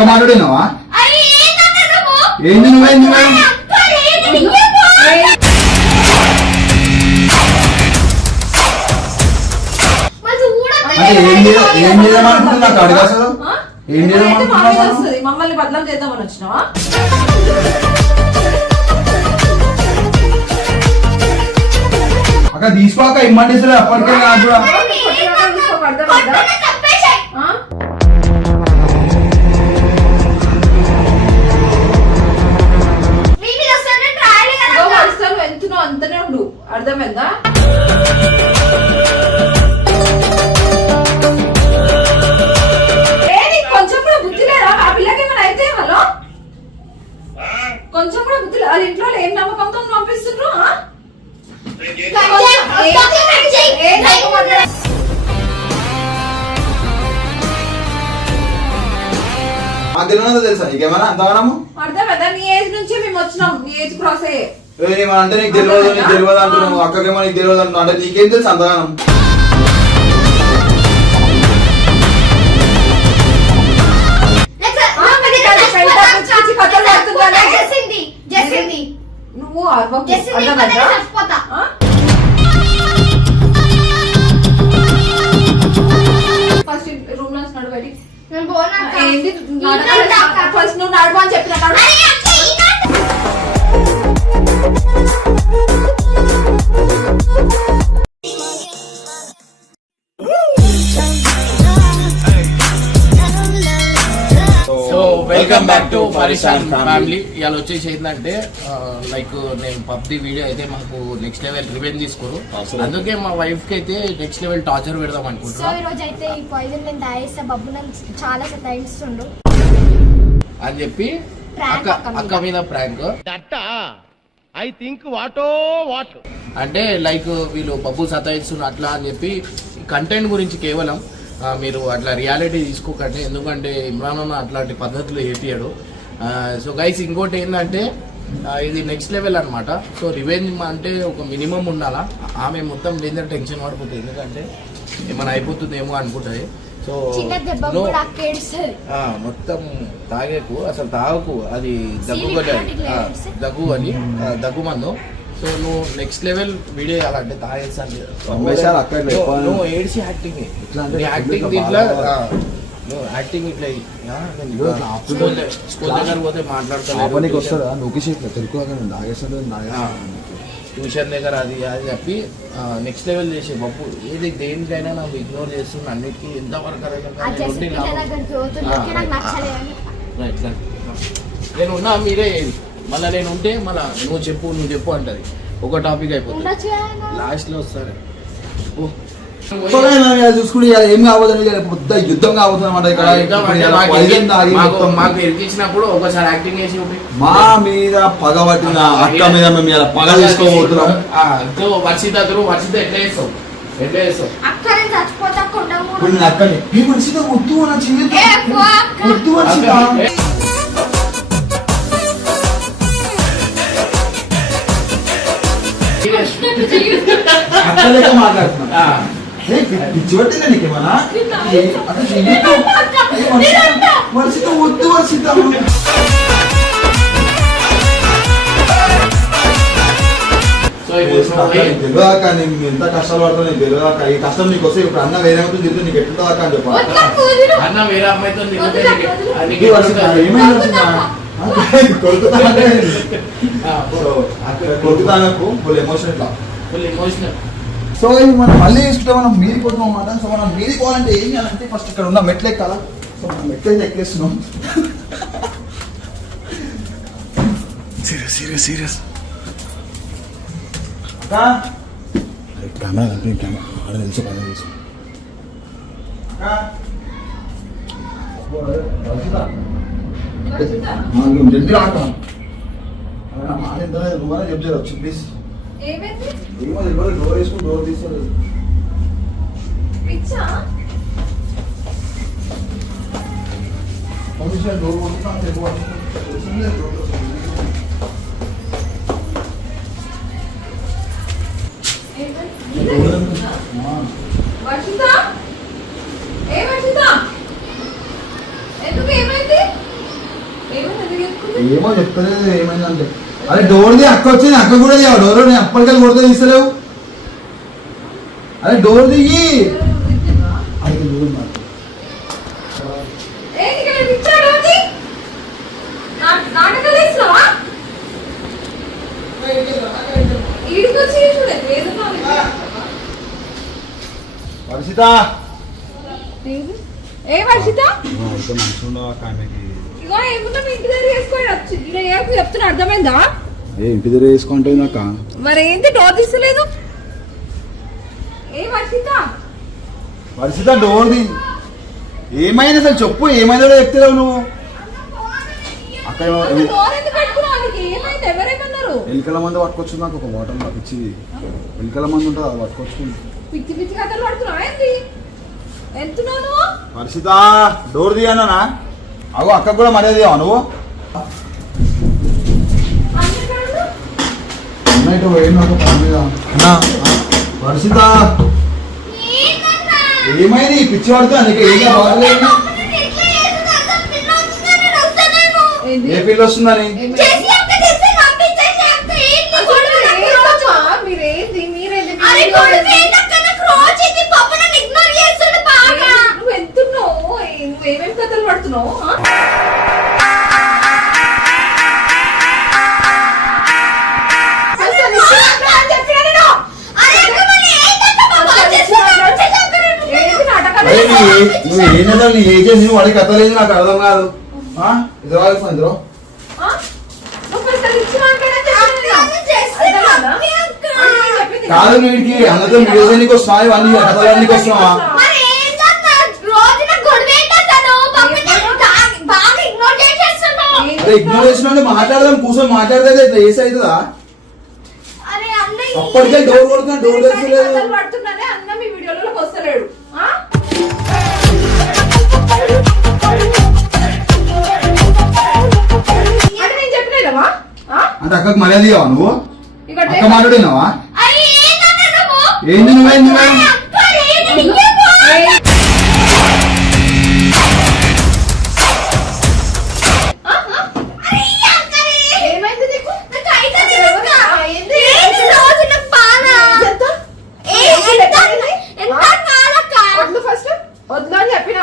ఒక్క మాట్లాడినావా? ఏంది నువ్వేంది ఏం చేద్దామనుకుంటున్నా నాకు అడిగా అసలు ఏం చేద్దామనుకుంటున్నా మమ్మల్ని బదలం చేద్దామని వచ్చినావా? అక్క తీసుకోక ఇమ్మంటే అప్పటికే నాకు కూడా ఎంతునో అంతనే ఉండు, అర్థమైందా? కొంచెం కూడా బుద్ధి లేదా ఆ పిల్లకి? ఏమైనా అయితే హలో కొంచెం కూడా బుద్ధి లేదు. ఇంట్లో ఏం నమ్మకంతో పంపిస్తుండ్రు? తెలుసా నీకేమన్నా అంతగానము? అర్థమైందా? నీ ఏజ్ నుంచి మేము వచ్చినాం, నీ ఏజ్ క్రాస్ అయ్యే. అంటే నీకు తెలియదు నీకు తెలియదు అంటున్నావు, అక్కకేమో నీకు తెలియదు అంటున్నావు, అంటే నీకేం తెలుసు అంతగానం? నువ్వు అర్థమైందా? ఫస్ట్ రూమ్ లో నడు బయటికి. ఫస్ట్ నువ్వు నడుపు అని చెప్పిన వెల్కమ్ బ్యాక్ టు పరిశాన్ ఫ్యామిలీ. ఇవాళ వచ్చేసి ఏంటంటే లైక్ నేను పబ్జి వీడియో అయితే మాకు నెక్స్ట్ లెవెల్ రివెంజ్ తీసుకోరు, అందుకే మా వైఫ్ కి అయితే నెక్స్ట్ లెవెల్ టార్చర్ పెడదాం అనుకుంటున్నాం. అని చెప్పి అక్క మీద ప్రాంక్ ఐ థింక్ వాటో వాట్ అంటే లైక్ వీళ్ళు బబ్బు సతాయిస్తున్నారు అట్లా అని చెప్పి కంటెంట్ గురించి కేవలం మీరు అట్లా రియాలిటీ తీసుకోకండి, ఎందుకంటే ఇమ్రాన్ అన్న అట్లాంటి పద్ధతులు ఏపియాడు. సో గైస్ ఇంకోటి ఏంటంటే ఇది నెక్స్ట్ లెవెల్ అనమాట. సో రివెంజ్ అంటే ఒక మినిమం ఉండాలా. ఆమె మొత్తం డేంజర్ టెన్షన్ పడిపోతుంది, ఎందుకంటే ఏమైనా అయిపోతుందేమో అనుకుంటుంది. సో మొత్తం తాగేకు అసలు తాగకు, అది దగ్గు అని దగ్గు మందు. సో నువ్వు నెక్స్ట్ లెవెల్ వీడియో చేయాలంటే తాగేసాను నువ్వు ఏడ్చి యాక్టింగ్ యాక్టింగ్ దీంట్లో నువ్వు యాక్టింగ్ ఇట్లా స్కూల్ దగ్గర పోతే మాట్లాడతాను ట్యూషన్ దగ్గర అది అది చెప్పి నెక్స్ట్ లెవెల్ చేసే బప్పు ఏది దేనికైనా నాకు ఇగ్నోర్ చేస్తున్నా, అన్నిటికీ ఎంతవరకు నేను ఉన్నా మీరే మళ్ళీ నేను ఉంటే మళ్ళీ నువ్వు చెప్పు అంటది, ఒక టాపిక్ అయిపోతుంది, లాస్ట్ లో వస్తారు చూసుకుంటే ఏం కావద్దని పెద్ద యుద్ధం కాబోతుంది మాకు ఎరికించినప్పుడు ఒకసారి యాక్టింగ్ చేసి మా మీద పగబట్టిన అక్క మీద మేము ఇలా పగ తీసుకోబోతున్నాం. వర్షిత ఎట్లా చేస్తావు అక్కని వర్షిత వద్దు వద్దు వర్షిత అక్కలేక మాట్లాడుతున్నా పిచ్చి పట్టిందా నీకేమన్నా? వర్షిత వద్దు వర్షిత తెలియదాకా నేను ఎంత కష్టాలు పడతా నీకు తెలియదాకా. ఈ కష్టం నీకు వస్తే ఇప్పుడు అన్న వేరే అమ్మాయితో తిరుగుతూ నీకు ఎట్లా దాకా అని చెప్పాలి. అన్న వేరే అమ్మాయితో కొడుకుతానకు ఫుల్ ఎమోషన్ ఇట్లా ఫుల్ ఎమోషనల్. సో మనం మళ్ళీ తీసుకుంటే మనం మీదికి పోతున్నాం అన్నమాట. సో మనం మీదికి పోవాలంటే ఏం చేయాలంటే ఫస్ట్ ఇక్కడ ఉన్న మెట్లు ఎక్కాలా. సో మనం మెట్లు అయితే ఎక్కేస్తున్నాం. సీరియస్ కెమెరా అంటే కెమెరా ఆడ తెలుసు పని తెలుసు. జల్దీ రాక నువ్వనే చెప్పచ్చు ప్లీజ్. ఏమో డోర్ వేసుకుని డోర్ తీసుకోలేదు. డోర్ వర్షిత ఎందుకు ఏమైంది? ఏమో చెప్తలేదు ఏమైందంటే అరే డోర్ది అక్క వచ్చింది అక్క కూడా డోర్ నేను అప్పటికెళ్ళి కొడితే తీస్తలేవు అరే డోర్ దిగి అది డోర్ నాకు వర్షిత ఏ వర్షిత మంచిగా ఇగో ఏమున్నా మీ ఇంటి దగ్గర వేసుకోండి వచ్చి చెప్తున్నా అర్థమైందా ఇంటి దగ్గర వేసుకుంటే నాక మరి ఏంటి డోర్ తీస్తలేదు ఏ వర్షిత వర్షిత డోర్ది ఏమైంది అసలు చెప్పు ఏమైందో చెప్తలేవు నువ్వు అక్కడ డోర్ ఎందుకు పెట్టుకున్నావు నీకు ఏమైంది ఎవరేమన్నారు ఎలికల మంది పట్టుకొచ్చు నాకు ఒక వాటర్ నాకు ఇచ్చింది ఎలికల మంది ఉంటుంది అది పట్టుకొచ్చుకుంది పిచ్చి పిచ్చి కథలు పడుతున్నావు ఏంటి ఎంతున్నావు వర్షిత డోర్ దిగానా అగో అక్క కూడా మర్యాద ఇవ్వవా నువ్వు అన్నట్టు పోయినాక పని మీద వర్షిత ఏమైంది ఈ పిచ్చి పడుతా నీకు ఏం బాగలేదు ఏ పిల్ల వస్తుందని మీరేంది మీరేంది నువ్వు ఎంతున్నావు నువ్వేమేమి కథలు పడుతున్నావు నువ్వు ఏం నీ ఏం చేసి నువ్వు వాడికి కథలేదు నాకు అర్థం కాదు ఇద్దరు ఇద్దరు కాదు వీడికి అందరితో మ్యూజియానికి వస్తున్నావా ఇవన్నీ కథలన్నీ వస్తున్నావా ఇగ్నోర్ చేసిన మాట్లాడదాం కూర్చొని మాట్లాడితే ఏసీ అవుతుందా అప్పటికే డోర్ కొడుతున్నా డోర్ తెచ్చలేదు అన్న మీ వీడియోలోకి వస్తలేడు అంటే నేను చెప్పలేదమ్మా అంటే అక్కకు మర్యాద ఇవ్వవా నువ్వు అక్క మాట్లాడినావా ఏంది నువ్వేంది ఏమైంది నీకు ఫస్ట్ వద్దు అని చెప్పినా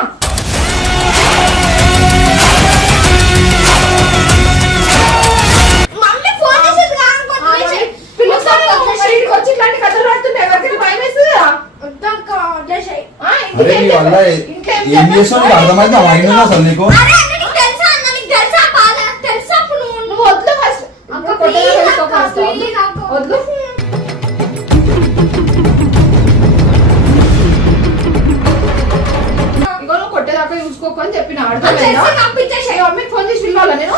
వచ్చి ఇట్లాంటి కథలు పడుతుంటే ఎవరికైనా భయం వేస్తుందా అరే నీ వల్ల ఏం చేస్తావు నీకు అర్థమైందా మైండ్ అసలు నీకు నువ్వు వద్దు ఫస్ట్ వద్దు ఇగో నువ్వు కొట్టేదాకా చూసుకోకు అని చెప్పిన మమ్మీకి ఫోన్ చేసి పిలవాలా నేను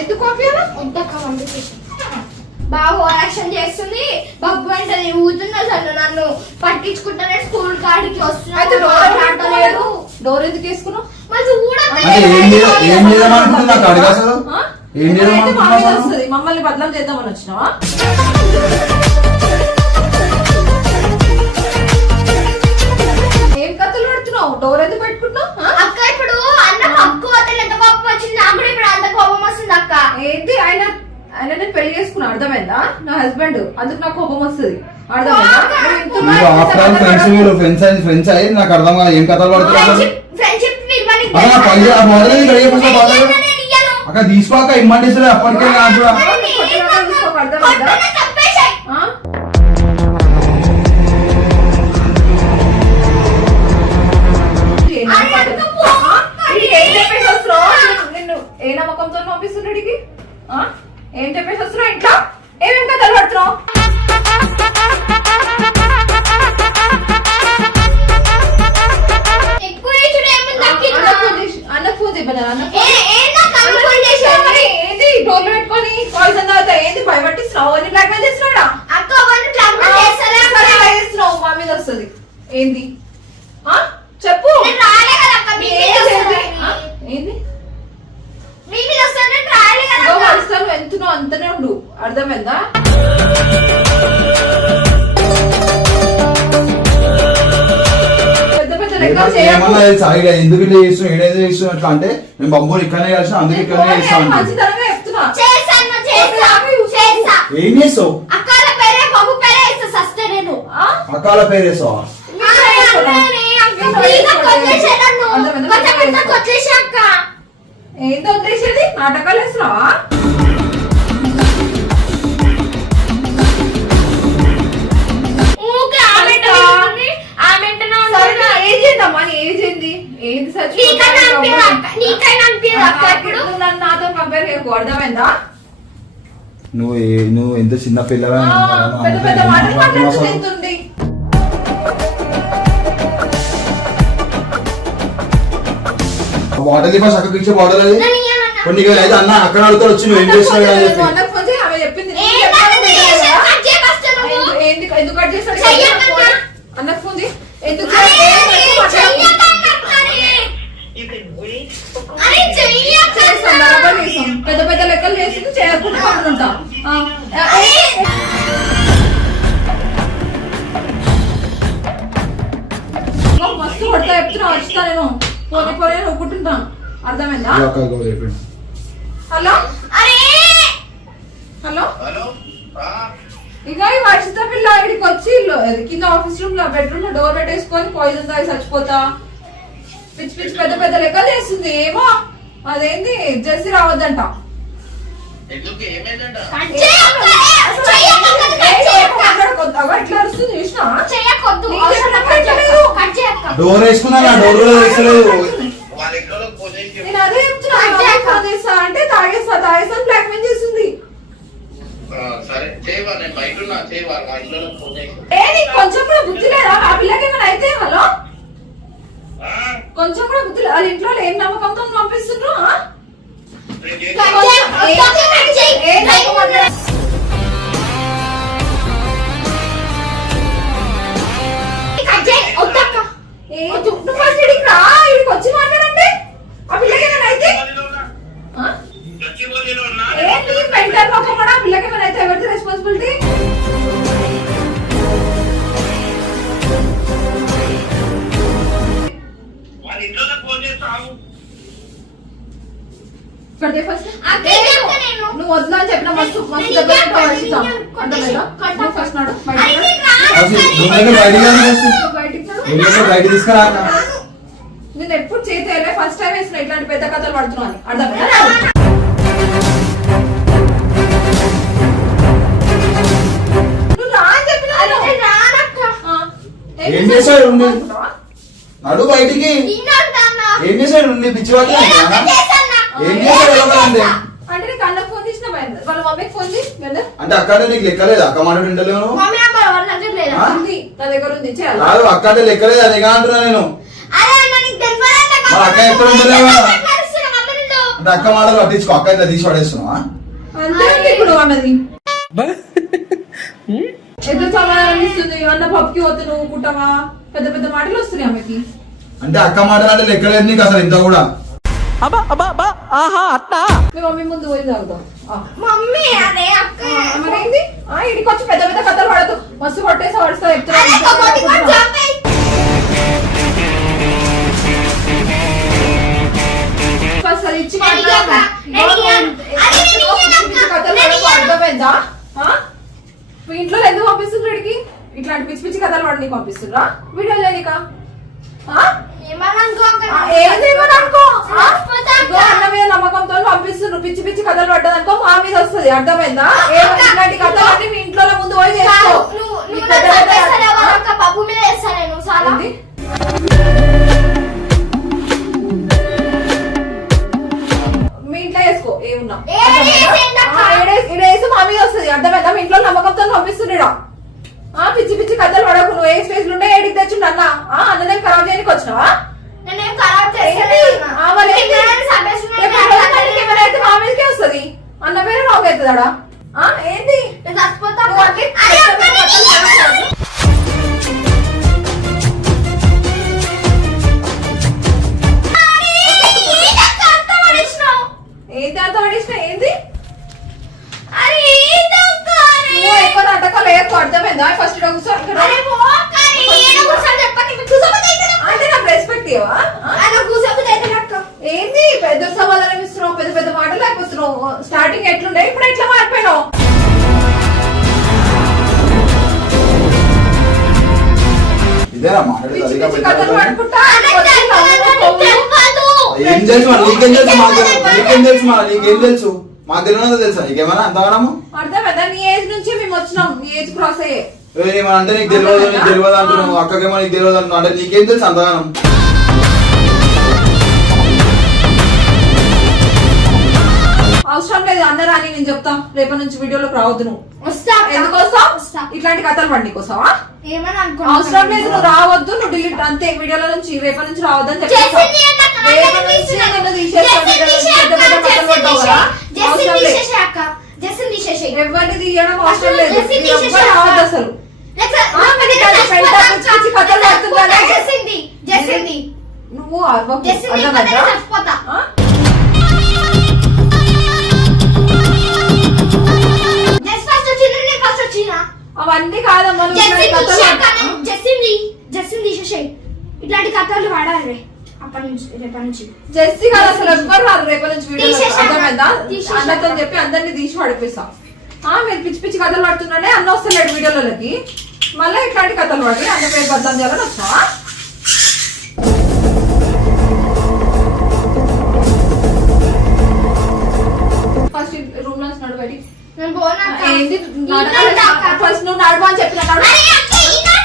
ఎందుకు బాగా యాక్షన్ చేస్తుంది బబ్బు అంటే ఊగుతుంది అసలు నన్ను పట్టించుకుంటానే స్కూల్ కాడికి వస్తున్నాడు డోర్ ఎందుకు వేసుకున్నావు ఏం చేద్దామనుకుంటున్నా నాకు అడిగా అసలు ఏం చేద్దామనుకుంటున్నా వస్తుంది మమ్మల్ని బదలం చేద్దామని వచ్చినావా ఏం కథలు పడుతున్నావు డోర్ ఎందుకు పెట్టుకుంటున్నావు అక్క ఇప్పుడు అన్న పప్పు వదిలి ఎంత కోపం వచ్చింది నాకు కూడా ఇప్పుడు అంత కోపం వస్తుంది అక్క ఏంటి ఆయన ఆయన నేను పెళ్లి చేసుకున్నా అర్థమైందా నా హస్బెండ్ అందుకు నాకు కోపం వస్తుంది అర్థమైందా ఫ్రెండ్స్ అయ్యి నాకు అర్థం కాదు ఏం కథలు పడుతున్నా ఫ్రెండ్షిప్ అక్కడ తీసుకోక ఇమ్మంటే అప్పటికే నాకు కూడా అర్థమైందా నిన్ను ఏ నమ్మకంతో పంపిస్తున్నాడికి ఏం చెప్పేసి వస్తున్నావు ఇంట్లో ఏమేం కథలు పడుతున్నావు అన్నకు ఫోన్ చెప్పాను ఏంటి డోర్లు పెట్టుకొని పాయిజన్ తాగుతా ఏంటి భయపట్టిస్తున్నావు అని బ్లాక్ ఏమన్నా తెలుసా ఇక ఎందుకు ఇట్లా చేస్తున్నావు ఏడైతే చేస్తున్నావు అట్లా అంటే మేము బొమ్మలు ఇక్కడనే కలిసిన అందుకే ఇక్కడనే చేస్తాం అంటే మంచితనంగా చెప్తున్నా. ఏం చేస్తావు అక్కల పేరే బాబు పేరే ఇస్తా సస్తే నేను అకాల పేరు వేస్తావా ఏందో వదిలేసేది నాటకాలు వేస్తున్నావా? ఏజ్ ఏందమ్మా నీ ఏజ్ ఏంది? ఏది నన్ను నాతో కంపేర్ చేయకు, అర్థమైందా? నువ్వు ఎంత చిన్న పిల్లగా పెద్ద పెద్ద మాటలు మాట్లాడుతుంది. బాటల్ ఇవ్వ చక్కగా ఇచ్చే బాటల్ అది కొన్ని అయితే అన్న అక్కడ అడుగుతాడు వచ్చి నువ్వు ఏం చేస్తున్నావు అని చెప్పి అన్నకు ఫోన్ చేయి, ఆమె చెప్పింది ఎందుకు కట్ చేస్తాడు? అన్నకు ఫోన్ చేయి, ఎందుకు పెద్ద పెద్ద లెక్కలు చేసి చేయకుండా ఉంటాం. మస్తు కొడతా చెప్తున్నా, వచ్చుతా నేను పోనీ పోనీ ఒప్పుకుంటున్నాను, అర్థమైందా? హలో హలో ఇక ఈ వర్షిత పిల్ల ఇక్కడికి వచ్చి కింద ఆఫీస్ రూమ్ లో బెడ్రూమ్ లో డోర్ పెట్టేసుకొని పాయిజన్ తాగి చచ్చిపోతా పిచ్చి పిచ్చి పెద్ద పెద్ద లెక్కలు చేస్తుంది. ఏమో అదేంది జెర్సీ రావద్దంట. ఎట్లా అరుస్తుంది చూసినా? డోర్ వేసుకున్నా డోర్ వేసుకోలేదు నేను అదే చెప్తున్నా అంటే తాగేస్తా బ్లాక్ మెయిల్ చేస్తుంది. కొంచెం కూడా బుద్ధి లేదా ఆ పిల్లకి? ఏమైనా అయితే హలో కొంచెం కూడా బుద్ధి లేదు. వాళ్ళ ఇంట్లో ఏం నమ్మకంతో పంపిస్తుండ్రు? ఇక్కడికి వచ్చి మాట్లాడండి. ఆ పిల్లకి ఏమైనా అయితే మెంటల్ మొక్క కూడా ఆ పిల్లకి ఏమైనా అయితే ఎవరిది రెస్పాన్సిబిలిటీ? నువ్వు వద్దా అని చెప్పిన మస్తు మస్తు ఫస్ట్ నాడు బయట తీసుకురా నేను ఎప్పుడు చేతే ఫస్ట్ టైం వేసిన ఇట్లాంటి పెద్ద కథలు పడుతున్నాను, అర్థమైనా? నువ్వు రా అని చెప్పిన ఏం చేశాడు నడు బయటికి ఏం చేశాడు పిచ్చివాళ్ళు ఏం చేశాడు అంటే నీకు అన్నకు ఫోన్ చేసిన వాళ్ళ మమ్మీకి ఫోన్ చేసి అంటే అక్కడ నీకు లెక్కలేదు అక్క మాట వింటలేను నా దగ్గర ఉంది చేయాలి కాదు అక్క అంటే లెక్కలేదు అదే అంటున్నా నేను అక్క ఎక్కడ ఉండలేవా అంటే అక్క మాటలు పట్టించుకో అక్క ఇట్లా తీసి పడేస్తున్నావా? అంతే ఇప్పుడు అన్నది ఎట్లా సమాధానం ఇస్తుంది? అన్న పప్పుకి పోతే నువ్వు కుట్టవా? పెద్ద పెద్ద మాటలు వస్తున్నాయి ఆమెకి. అంటే అక్క మాటలు అంటే లెక్కలేదు నీకు అసలు ఇంత కూడా. మీ మమ్మీ ముందు పోయి తాగుతాం. మమ్మీ అదే అక్క ఏమైంది? ఇడికి వచ్చి పెద్ద పెద్ద కథలు పడదు, మస్తు కొట్టేసి పడుస్తా చెప్తున్నా. ఇచ్చి అర్థమైందా? మీ ఇంట్లో ఎందుకు పంపిస్తుండ్రు ఇడికి? ఇట్లాంటి పిచ్చి పిచ్చి కథలు వాడు నీకు పంపిస్తుండ్రా? వీడియో లేనిక అన్న మీద నమ్మకంతో పంపిస్తుండ్రు. పిచ్చి పిచ్చి కథలు పడ్డదనుకో మా మీద వస్తుంది, అర్థమైందా? ఇట్లాంటి కథలు అన్ని మీ ఇంట్లో ముందు పోయి చేసుకో. బాబు మీద వేస్తా నేను చాలా మీ ఇంట్లో వేసుకో ఏమున్నా ఇడేసి మా మీద వస్తుంది, అర్థమైందా? మీ ఇంట్లో నమ్మకంతో పంపిస్తున్నాడా? పిచ్చి పిచ్చి కథలు పడకు. నువ్వు ఏ స్టేజ్ లో ఉండే ఏడికి తెచ్చిండు అన్న అన్నదేం ఖరాబ్ చేయడానికి వచ్చినావా? అయితే మా మీదకే వస్తుంది, అన్న పేరు రాంగ్ అవుతుందా? ఏంటి ఏంటి అంత పడేసిన? ఏంది ఎక్కువ నాటకాలు వేయకు, అర్థమైందా? ఫస్ట్ అంటే నాకు రెస్పెక్ట్ తీయవా ఆయన కూర్చోబుద్ది అయితే అక్క. ఏంది పెద్ద సమాధానం ఇస్తున్నావు, పెద్ద పెద్ద మాటలు లేకపోతున్నావు. స్టార్టింగ్ ఎట్లుండే ఇప్పుడు ఎట్లా మారిపోయినావు? ఇదేనా మాట్లాడేది? పిచ్చి అదిగా పిచ్చి కథలు పెట్టాలి. పడుకుంటా ఏం తెలుసు మరి? నీకేం తెలుసు? నీకేం తెలుసు మరి? నీకేం తెలుసు? మాకు తెలియదు తెలుసా? నీకేమన్నా అంతగానము? అర్థమైందా? నీ ఏజ్ నుంచి మేము వచ్చినాం, నీ ఏజ్ క్రాస్ అయ్యే. ఏమన్నా అంటే నీకు తెలియదు, నీకు తెలియదు అంటున్నావు. అక్కకేమో నీకు తెలియదు అంటున్నావు. అంటే నీకేం తెలుసు అంతగానం? అవసరం లేదు అన్నరా అని నేను చెప్తా. రేపటి నుంచి వీడియోలోకి రావద్దు నువ్వు. వస్తా అక్క. ఎందుకు వస్తావు? వస్తా. ఇట్లాంటి కథలు పడి కోసావా? ఏమని అవసరం లేదు, నువ్వు రావద్దు, నువ్వు డిలీట్ అంతే. వీడియోల నుంచి రేపటి నుంచి రావద్దని చెప్పేస్తా. జెస్సీని ఏంటి అక్క? రేపటి నుంచి నిన్ను తీసేస్తాను. పెద్ద పెద్ద కథలు పడ్డావు కదా. అవసరం లేదు. జెస్సీని తీసేసేయ్. ఎవరిని తీయడం అవసరం లేదు. జెస్సీని ఎవ్వరు తీసేసేయ్ రావద్దు అసలు. నువ్వు అవ్వకు. అర్థమైందా? ఆ? అవన్నీ కాదమ్మా, నువ్వు ఇట్లాంటి కథలు ఇట్లాంటి కథలు వాడాలి అప్పటి నుంచి రేపటి నుంచి. జెస్సీ కాదు అసలు ఎవ్వరు రాదు రేపటి నుంచి వీడియో. తీసేసాక. అర్థమైందా? తీసేసాక. అన్నతో చెప్పి అందరినీ తీసి పడిపిస్తా. మీరు పిచ్చి పిచ్చి కథలు పడుతున్నాడే అన్న వస్తలేడు వీడియోలకి. మళ్ళీ ఇట్లాంటి కథలు పడి అన్న పేరు బద్దం చేయాలని వచ్చావా? ఫస్ట్ రూమ్ నుంచి నడు బయటికి. నేను పోనా అక్క? ఏంటి ఈనాడు అక్క. ఫస్ట్ నువ్వు నడవ అని చెప్పిన నడు. అరే అక్క, ఈనాడు.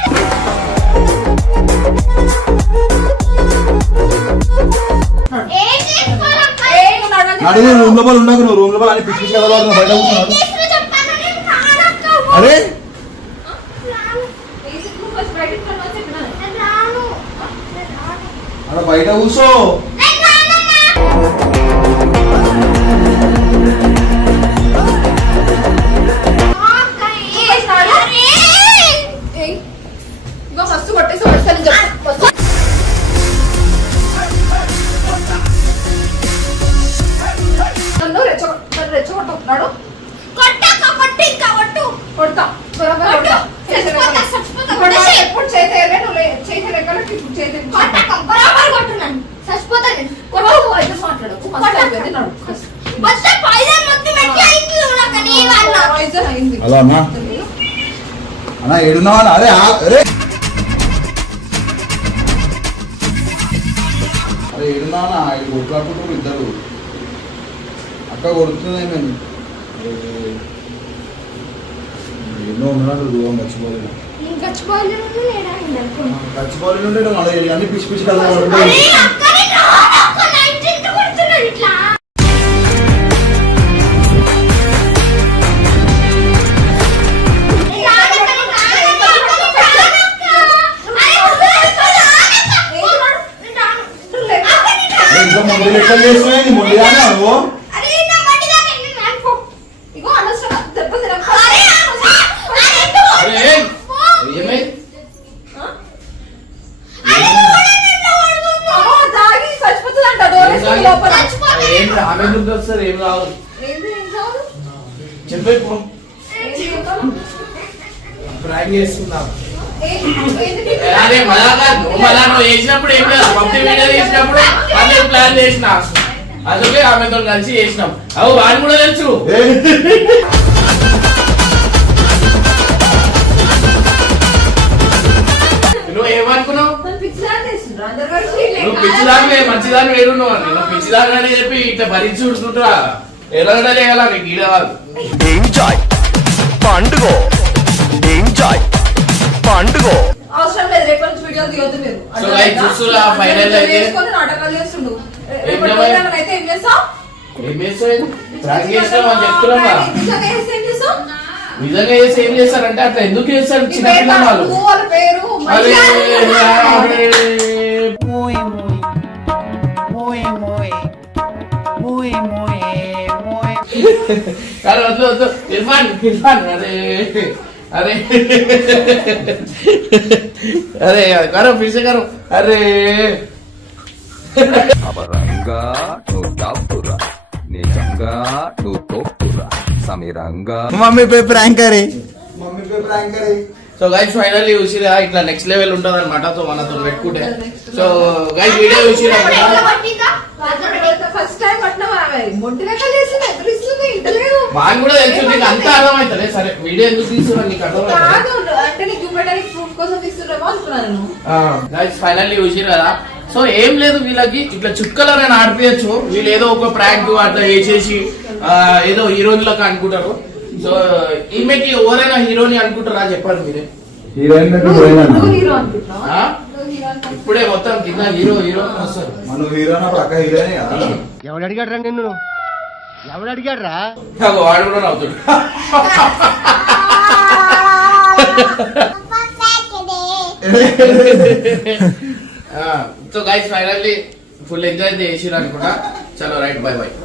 ఏం చేసుకోవాలక్క? నువ్వు నడవ అని అడిగి చెప్పిన. రూమ్ లోపల ఉండకు. నువ్వు రూమ్ లోపల అని పిచ్చి పిచ్చి కథలు బయట ఏం కూర్చున్నాడు. చేసినా చెప్తాను, నేను రానక్క. అరే రాను. బేసిక్ నువ్వు ఫస్ట్ బయటికి నడవ అని చెప్పిన. నేను రాను. నేను రాను. అక్కడ బయట కూర్చో. నేను రానన్నా. అక్క, ఫస్ట్ నడు. అరే. ఏయ్, ఇగో ఫస్ట్ కొట్టేసి వస్తాను చెప్పు. ఫస్ట్ నన్ను రెచ్చగొట్టుకున్నాడు. కొట్టక్క, కొట్టు ఇంకా కొట్టు. కొడతా త్వరగా కొట్టు. కొడతా. చచ్చిపోతా, చచ్చిపోతా. కొడతా. కొట్టేసేయ్. ఎప్పుడు చేతేయలే నువ్వు చేతి లెక్కలు ఇప్పుడు చేతి కొట్టక్క, బరాబర్ కొట్టు నన్ను. చచ్చిపోతా నేను. అయితే మాట్లాడకు. ఫస్ట్ అయిపోయింది నడు. మొత్తం పాయిజన్ మొత్తం ఎట్లా అయింది చూడక్క, నీ వల్ల. పాయిజన్ అయింది. హలో అమ్మా. అన్న ఏడున్నావా? అరే అరే అరే ఏడున్నావా? ఇది కొట్లాడుకుంటారు ఇద్దరు. అక్క కొడుతుందేమో. ఎన్నో ఉన్నాడు దూరం మర్చిపోలేదు. నేను చచ్చిపోలేదు, నేనా అనుకున్నా. మర్చిపోలేదు ఉంటే మళ్ళీ అన్ని పిచ్చి పిచ్చి కథలు అరే పడుకుంటాయి. అక్క, నేను రానక్క, నా ఇంటింటి కొడుతున్నాడు ఇట్లా. నేను రానక్క, నేను రానక్క, నేను రానక్క. అరే రానక్క. నేను రాను. అక్క, నేను రాను. ఇంకా మొండి లెక్కలు చేస్తున్నాయి. మొండి కానీ నువ్వు అరే నా మట్టి దాకా నేను రానుకో. ఇగో అనవసరంగా దెబ్బలు తినకు. అరే అక్క, అరే నువ్వు అరే ఏమైంది? అమ్మో, తాగి చచ్చిపోతుందంట. డోర్ వేసుకొని లోపల. ఏం ఆమె ఎందుకు వస్తారు? ఏం రావాలి? ఏంది ఏం కావాలి? చెప్పే ఇప్పుడు ప్రాంక్ చేస్తున్నాం. ఏంది? అదే మళ్ళా నువ్వు వేసినప్పుడు ఏం లేదు. పబ్జి వీడియో తీసినప్పుడు మళ్ళీ ప్లాన్ చేసిన. అందుకే ఆమెతో కలిసి చేసినాం. అవు వాళ్ళు కూడా తెలుసు. నువ్వు ఏమనుకున్నావు? నన్ను పిచ్చిదాన్ని చేస్తుండ్రా అందరు కలిసి. నువ్వు పిచ్చిదాన్ని మంచిదాన్ని వేరున్నావు అని. నువ్వు పిచ్చిదాన్ని అని చెప్పి ఇట్లా భరించి చూడుతుంటా ఎలాగ లేగల నీకు ఈడ కాదు. ఎంజాయ్ పండుగ ఎంజాయ్ పండుగ. అవసరం లేదు, రేపటి నుంచి వీడియోలు తీయొద్దు మీరు. So, guys, చూస్తురా, final అయితే. వేసుకొని నాటకాలు చేస్తుండు. ఏం రేపటి చేయాలి? ప్రోగ్రామ్ అయితే ఏం చేస్తావు? ఏం చేస్తావు? ప్రాంక్ చేస్తాం అని చెప్తున్నా. నిజంగా చేస్తే ఏం చేస్తావు? నిజంగా చేసి ఏం చేస్తారంటే అట్లా ఎందుకు చేస్తారు నీ చిన్న పేరు పిల్లలు కాదు, వాళ్ళు. నువ్వు వాళ్ళ పేరు అరే మంచిగా అరే. Muy, muy, muy, muy, muy, muy, muy. కానీ వద్దు వద్దు ఇర్ఫాన్ ఇర్ఫాన్ అరే అరే అరే కరో ఫిస్ కరో అరే అబరంగా నువ్వు టాపురా నిజంగా నువ్వు తోపురా సమీరంగా मम्मी पे प्रैंक करे. मम्मी पे प्रैंक करे. సో గైస్ ఫైనల్లీ చూసిరా ఇట్లా నెక్స్ట్ లెవెల్ ఉంటది అనమాట. సో మనతో పెట్టుకుంటే సో గైస్ వీడియో చూసిరా ఫస్ట్ టైం పట్టిన మొంటి లెక్క చేసింది ఎదురిస్తుంది ఇంటలేదు. మాకు కూడా తెలుసు నీకు అంత అర్థమవుతుంది. సరే వీడియో ఎందుకు తీసుకున్నా నీకు అర్థమవుతుంది. కాదు అంటే నీకు చూపెట్టడానికి ప్రూఫ్ కోసం తీస్తున్నామో అనుకున్నాను. గైస్ ఫైనల్లీ చూసిరు కదా. సో ఏం లేదు వీళ్ళకి ఇట్లా చుక్కలో నేను ఆడిపోయచ్చు. వీళ్ళు ఏదో ఒక ప్రాంక్ అట్లా వేసేసి ఏదో హీరోయిన్లకు అనుకుంటారు. సో ఈమెకి ఎవరైనా హీరోని అనుకుంటారా చెప్పండి మీరే. నువ్వు హీరో అనుకుంటున్నావా? ఆ? ఇప్పుడే మొత్తం కింద హీరో హీరో వస్తారు. మనం హీరోనా పక్క హీరోనే కదా. ఎవడు అడిగాడ్రా నిన్ను? ఎవడు అడిగాడ్రా? వాడు కూడా నవ్వుతాడు. So guys finally full enjoy చేసిరు అనుకుంటా. చలో రైట్ బై బై.